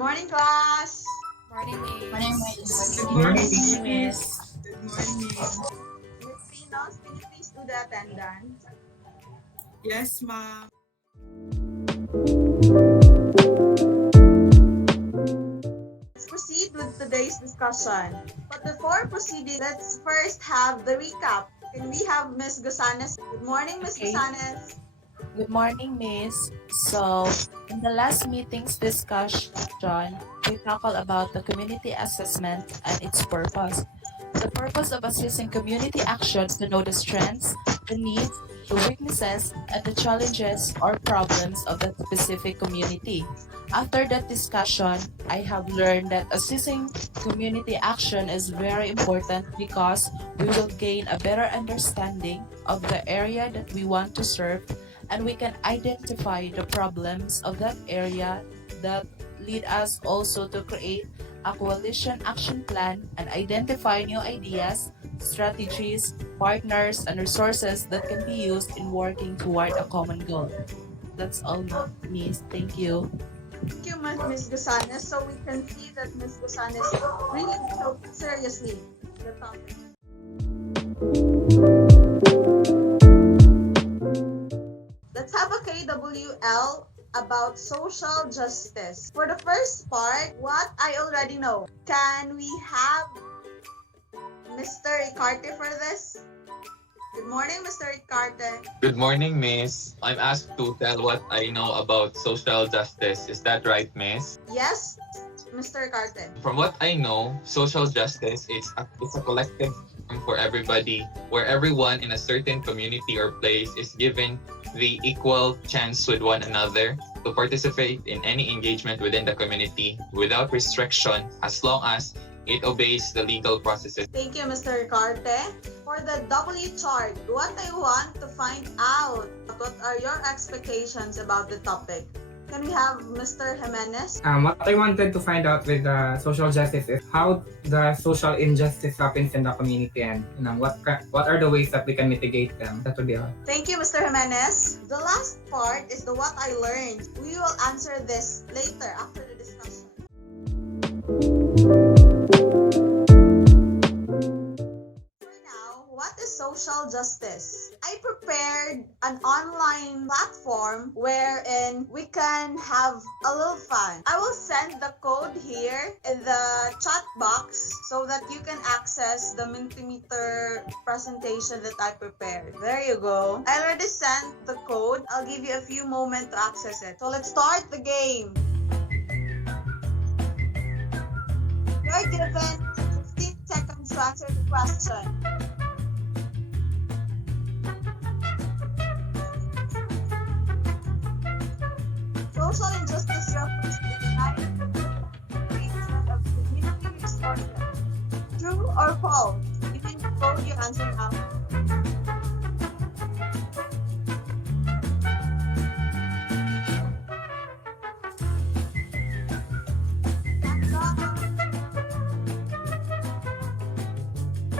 morning, class. Morning, Morning, Miss. Miss. Good morning, Miss. Good morning. Miss Pinos, can you please do the attendance? Yes, ma'am. Let's proceed with today's discussion. But before proceeding, let's first have the recap. Can we have Miss Gosanes? Good morning, Miss Okay. Gosanes. Good morning, Miss. So, in the last meeting's discussion, we tackled about the community assessment and its purpose. The purpose of assessing community actions to know the strengths, the needs, the weaknesses, and the challenges or problems of that specific community. After that discussion, I have learned that assessing community action is very important because we will gain a better understanding of the area that we want to serve, and we can identify the problems of that area that lead us also to create a coalition action plan and identify new ideas, strategies, partners, and resources that can be used in working toward a common goal. That's all, Miss. Thank you. Thank you, Miss Gosanes. So we can see that Miss Gosanes really took seriously the topic. Let's have a KWL about social justice. For the first part, what I already know. Can we have Mr. Ricarte for this? Good morning, Mr. Ricarte. Good morning, Miss. I'm asked to tell what I know about social justice. Is that right, Miss? Yes, Mr. Ricarte. From what I know, social justice is a collective term for everybody, where everyone in a certain community or place is given the equal chance with one another to participate in any engagement within the community without restriction, as long as it obeys the legal processes. Thank you, Mr. Ricarte. For the W chart, what I want to find out, what are your expectations about the topic? Can we have Mr. Jimenez? What I wanted to find out with social justice is how the social injustice happens in the community, and what are the ways that we can mitigate them. That would be all. Thank you, Mr. Jimenez. The last part is the what I learned. We will answer this later after the discussion. For now, what is social justice? I prepared an online platform wherein we can have a little fun. I will send the code here in the chat box so that you can access the Mentimeter presentation that I prepared. There you go. I already sent the code. I'll give you a few moments to access it. So let's start the game. You're given 15 seconds to answer the question. Social injustice refers to the management of community resources. True or false? You can code your answer now.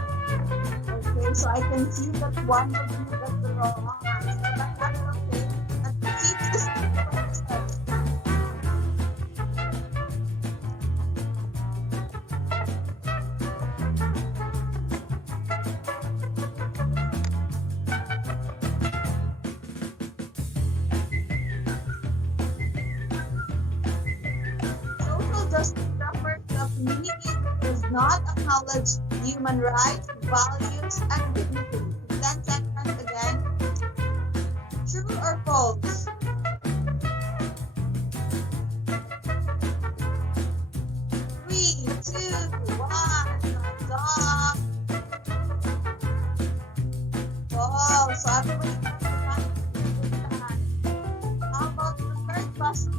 Okay, so I can see that one of you got the wrong answer, but that's okay. Let's see this first. Social justice refers to a community that does not acknowledge human rights, values, and dignity. 10 seconds again. True or false? Three, two, one. Stop. False. So everybody got the time. How about the third question?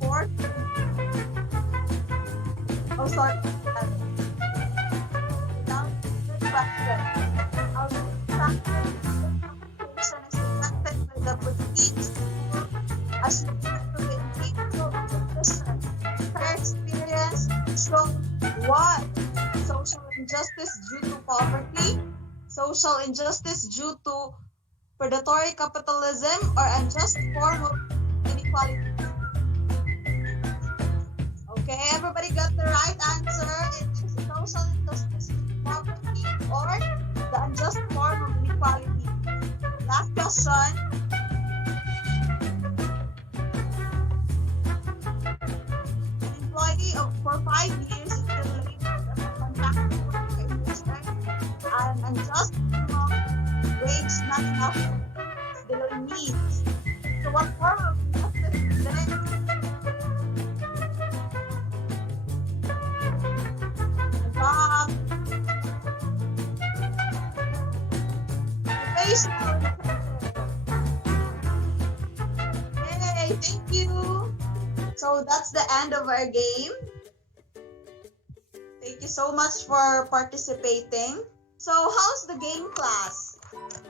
Fourth. Oh, sorry. Now, third question. Our factor is affected by the beliefs as you to the individual position. experience show what social injustice due to poverty, social injustice due to predatory capitalism, or unjust form of inequality. Okay, everybody got the right answer. It is social injustice due to poverty or the unjust form of inequality. Last question. Employee for 5 years is still labeled as a contractor worker in which earns an unjust minimum wage not enough to their needs. So what form of injustice is this? Bob. Occupational Yay, thank you. So that's the end of our game. Thank you so much for participating. So how's the game, class?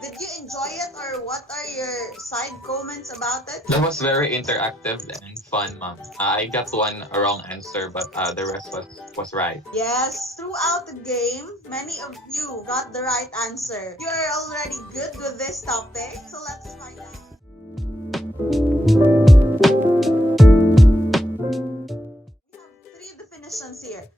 Did you enjoy it, or what are your side comments about it? That was very interactive and fun, ma'am. I got one wrong answer, but the rest was right. Yes, throughout the game, many of you got the right answer. You are already good with this topic, so let's find out. We have 3 definitions here.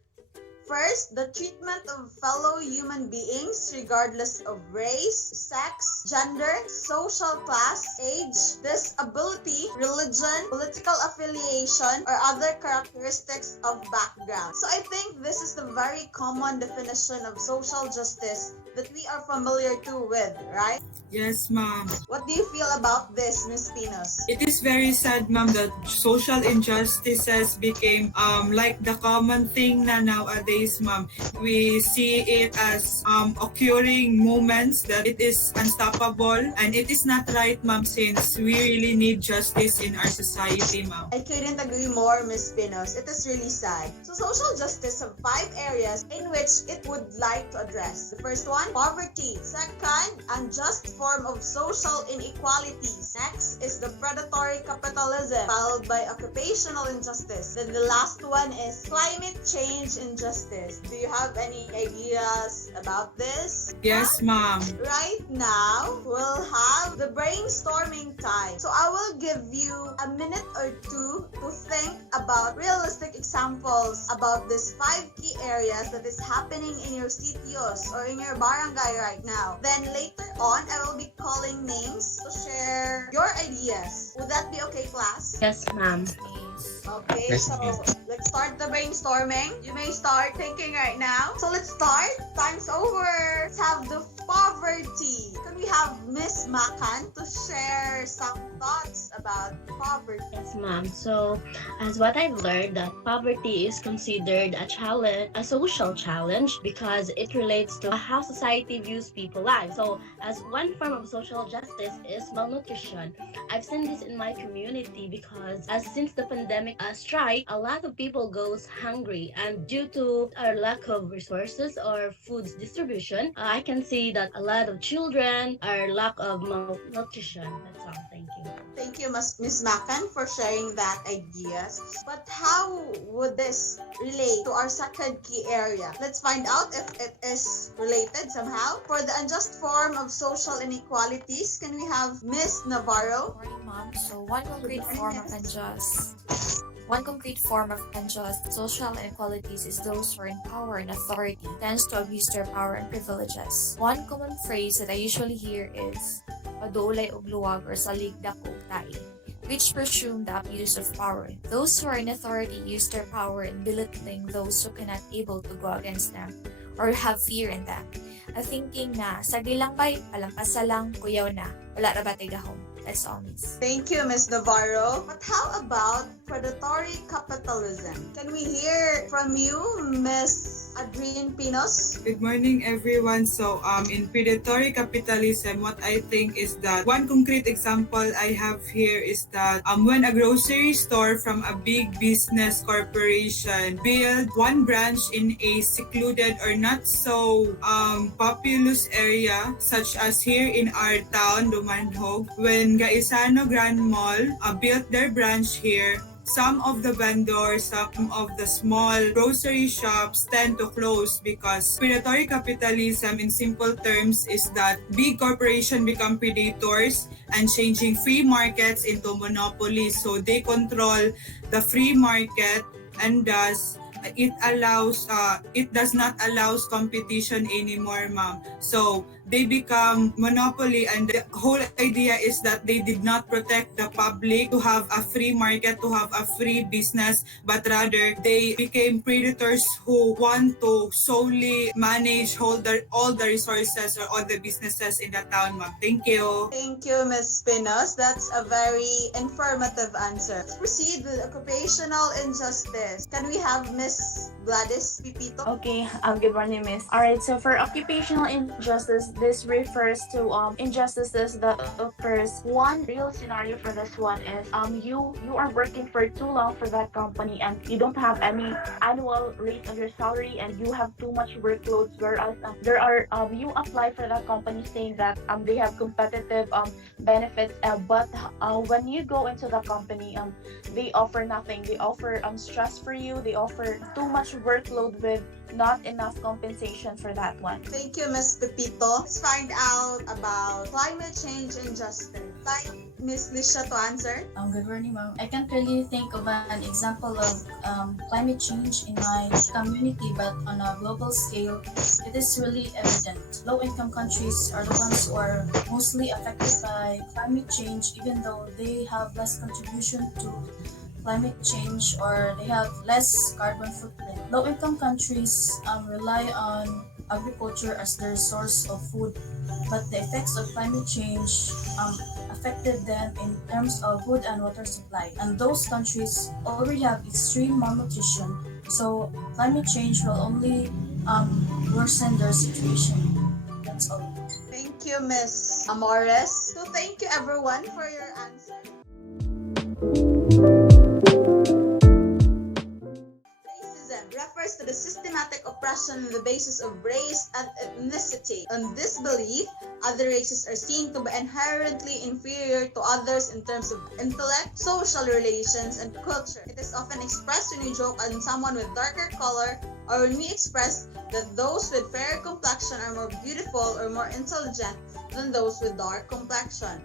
First, the treatment of fellow human beings regardless of race, sex, gender, social class, age, disability, religion, political affiliation, or other characteristics of background. So I think this is the very common definition of social justice that we are familiar to with, right? Yes, ma'am. What do you feel about this, Ms. Pinos? It is very sad, ma'am, that social injustices became like the common thing na nowadays, ma'am. We see it as occurring moments that it is unstoppable, and it is not right, ma'am, since we really need justice in our society, ma'am. I couldn't agree more, Ms. Pinos. It is really sad. So social justice have 5 areas in which it would like to address. The first one, poverty. Second, unjust form of social inequalities. Next is the predatory capitalism, followed by occupational injustice. Then the last one is climate change injustice. Do you have any ideas about this? Yes, ma'am. Right now, we'll have the brainstorming time. So I will give you a minute or 2 to think about realistic examples about these 5 key areas that is happening in your sitios or in your barangay right now. Then later on, I will be calling names to share your ideas. Would that be okay, class? Yes, ma'am. Okay, Yes, so ma'am. let's start the brainstorming. You may start thinking right now. So let's start. Time's over. Let's have the poverty. Can we have Miss Makan to share some thoughts about poverty? Yes, ma'am. So, as what I've learned, that poverty is considered a challenge, a social challenge, because it relates to how society views people's lives. So, as one form of social justice is malnutrition. I've seen this in my community because, since the pandemic strike, a lot of people goes hungry, and due to our lack of resources or foods distribution, I can see that a lot of children are lack of malnutrition. That's all. Thank you. Thank you, Miss Makan, for sharing that ideas. But how would this relate to our second key area? Let's find out if it is related somehow. For the unjust form of social inequalities, can we have Miss Navarro? Morning, Mom. So one concrete form of unjust social inequalities is those who are in power and authority tends to abuse their power and privileges. One common phrase that I usually hear is "padulay og luwag" or "salig dako tay," which presume the abuse of power. Those who are in authority use their power in belittling those who cannot able to go against them or have fear in them. A thinking na sagli lang bay, palampasa lang, kuyaw na, wala ra ba tigahom. That's all, Miss. Thank you, Miss Navarro. But how about predatory capitalism? Can we hear from you, Miss Adrienne Pinos? Good morning, everyone. So, in predatory capitalism, what I think is that one concrete example I have here is that when a grocery store from a big business corporation build one branch in a secluded or not so populous area, such as here in our town, Dumanhog, when Gaisano Grand Mall built their branch here, some of the vendors, some of the small grocery shops tend to close because predatory capitalism in simple terms is that big corporations become predators and changing free markets into monopolies. So they control the free market, and thus it does not allows competition anymore, ma'am. So they become monopoly, and the whole idea is that they did not protect the public to have a free market, to have a free business, but rather they became predators who want to solely manage all the resources or all the businesses in the town, ma'am. Thank you. Thank you, Ms. Pinos. That's a very informative answer. Let's proceed with occupational injustice. Can we have Ms. Gladys Pipito? Okay, good morning, miss. Alright, so for occupational injustice, this refers to injustices that occurs. One real scenario for this one is you are working for too long for that company and you don't have any annual raise of your salary and you have too much workloads, whereas there are you apply for that company saying that they have competitive benefits, but when you go into the company, they offer nothing. They offer stress for you. They offer too much workload with not enough compensation for that one. Thank you, Ms. Pepito. Let's find out about climate change injustice. Like Ms. Lisha to answer. Good morning, ma'am. I can't really think of an example of climate change in my community, but on a global scale, it is really evident. Low-income countries are the ones who are mostly affected by climate change, even though they have less contribution to climate change or they have less carbon footprint. Low-income countries rely on agriculture as their source of food, but the effects of climate change affected them in terms of food and water supply. And those countries already have extreme malnutrition, so climate change will only worsen their situation. That's all. Thank you, Ms. Amores. So thank you everyone for your answer. Racism refers to the systematic oppression on the basis of race and ethnicity. On this belief, other races are seen to be inherently inferior to others in terms of intellect, social relations, and culture. It is often expressed when we joke on someone with darker color or when we express that those with fairer complexion are more beautiful or more intelligent than those with dark complexion.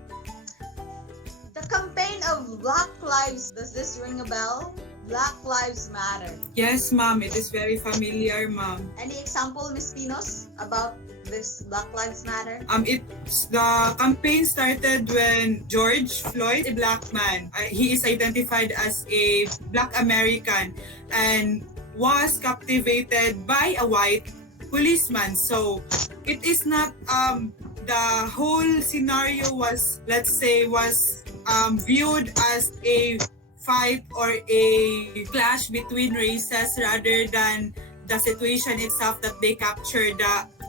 The campaign of Black Lives, does this ring a bell? Black Lives Matter. Yes, ma'am. It is very familiar, ma'am. Any example, Ms. Pinos, about this Black Lives Matter? The campaign started when George Floyd, a black man, he is identified as a Black American and was captivated by a white policeman. So it is not the whole scenario was, let's say, viewed as a fight or a clash between races rather than the situation itself that they captured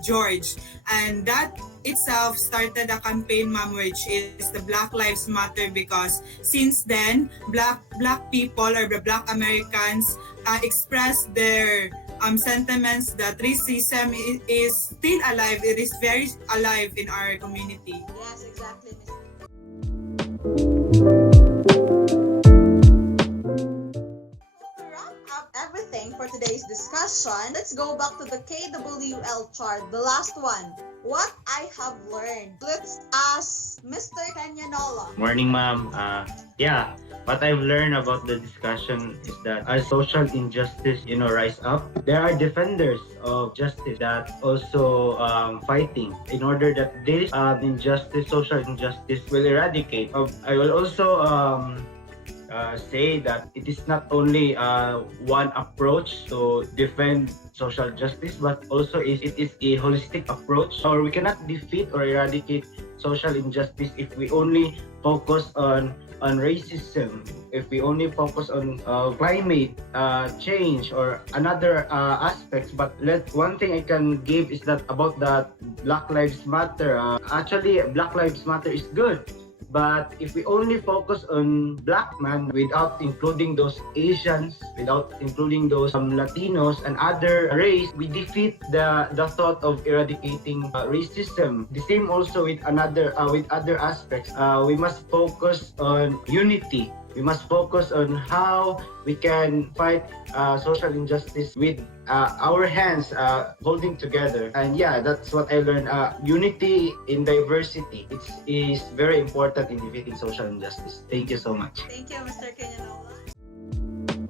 George. And that itself started a campaign, ma'am, which is the Black Lives Matter, because since then, black people or the Black Americans express their sentiments that racism is still alive. It is very alive in our community. Yes, exactly, Ms. To wrap up everything for today's discussion, let's go back to the KWL chart, the last one. What I have learned. Let's ask Mr. Kenyanola. Morning, ma'am. What I've learned about the discussion is that as social injustice, rise up, there are defenders of justice that also fighting in order that this social injustice will eradicate. I will also say that it is not only one approach to defend social justice, but also it is a holistic approach. Or we cannot defeat or eradicate social injustice if we only focus on racism, if we only focus on climate change or another aspects. But one thing I can give is that about the Black Lives Matter. Actually, Black Lives Matter is good. But if we only focus on black men without including those Asians, without including those Latinos and other race, we defeat the thought of eradicating racism. The same also with other aspects. We must focus on unity. We must focus on how we can fight social injustice with our hands holding together. And yeah, that's what I learned. Unity in diversity is very important in defeating social injustice. Thank you so much. Thank you, Mr. Kenyanola.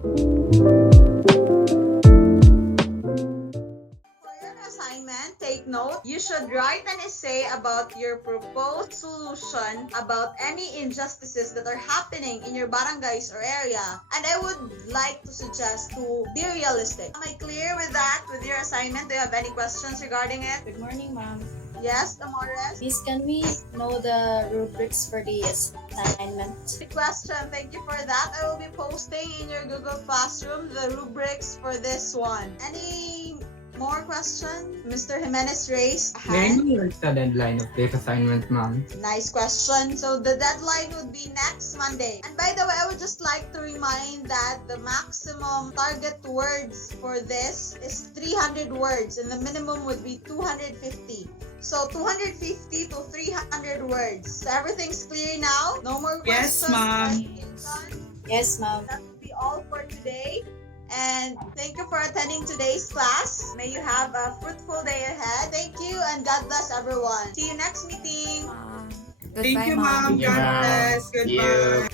For your assignment, take note. You should write an essay about your proposed solution about any injustices that are happening in your barangays or area. And I would like to suggest to be realistic. Am I clear with that, with your assignment? Do you have any questions regarding it? Good morning, ma'am. Yes, Amores? Miss, can we know the rubrics for the assignment? Good question. Thank you for that. I will be posting in your Google Classroom the rubrics for this one. Any more questions? Mr. Jimenez raised a May I hand. know what's the deadline of this assignment, ma'am? Nice question. So the deadline would be next Monday. And by the way, I would just like to remind that the maximum target words for this is 300 words and the minimum would be 250. So 250 to 300 words. So everything's clear now? No more Yes, questions? ma'am. Yes, ma'am. That will be all for today. And thank you for attending today's class. May you have a fruitful day ahead. Thank you and God bless everyone. See you next meeting. Goodbye, Thank you, Ma'am. ma'am. Thank you, God ma'am. bless. Thank you. Goodbye.